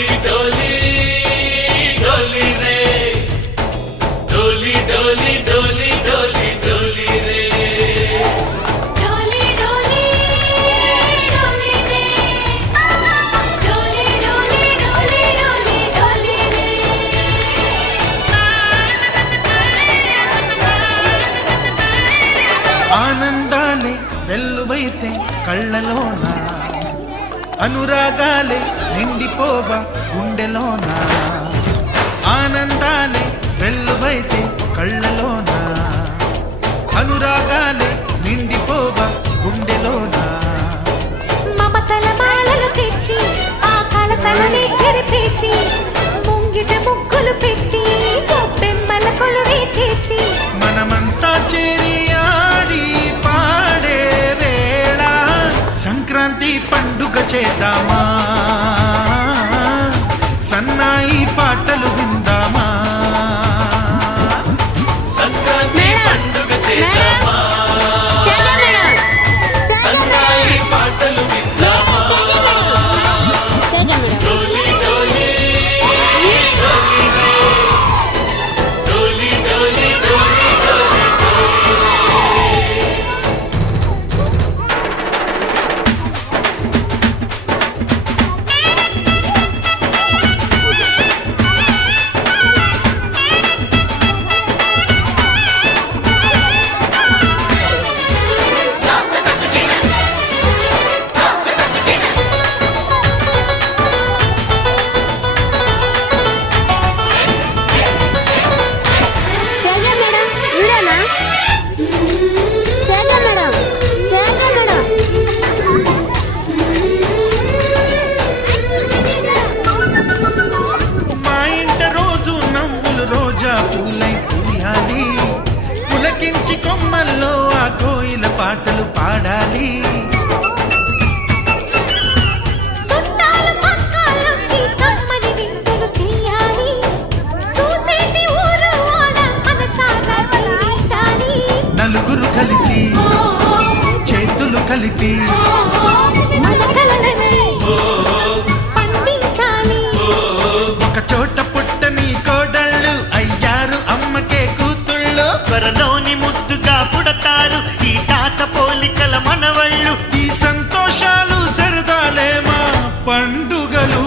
डोली डोली डोली रे डोली डोली डोली डोली डोली रे डोली डोली डोली रे डोली डोली डोली डोली डोली रे ఆనందాలే వెల్లువైతే కళ్ళలోన అనురాగాలే నిండిపోవ గుండెలోన ఆనందాలే వెల్లువైతే కళ్ళలోన అనురాగాలే నిండిపోవ గుండెలోన మమతల మాలలు తెచ్చి ఆ కలతలని చెరిపేసి ముంగిట ముగ్గులు పెట్టి గొప్పెమ్మల కొలువే చేసి మనమంతా చేరి ఆడి పాడే వేళ సంక్రాంతి పండుగ చేద్దామా సన్నాయి పాటలు విందామా సంక్రాంతి పండుగ చేద్దామా సన్నాయి పాటలు విందామా డోలి డోలి డోలి రే డోలి డోలి డోలి డోలి డోలి మా ఇంట రోజు నవ్వులు రోజా పూలై పూయాలి పులకించి కొమ్మల్లో ఆ కోయిల పాటలు పాడాలి చుట్టాలు పక్కాలొచ్చి కమ్మని విందులు చెయ్యాలి చూసేటి ఊరు వాడ మనసారా దీవించాలి నలుగురు కలిసి చేతులు కలిపి మన కలలని పండించాలి ఒక చోట పుట్టని కోడళ్ళు అయ్యారు అమ్మకే కూతుళ్ళు త్వరలోని ముద్దుగా పుడతారు ఈ తాత పోలికల మనవళ్ళు ఈ సంతోషాలు సరదాలే మా పండుగలు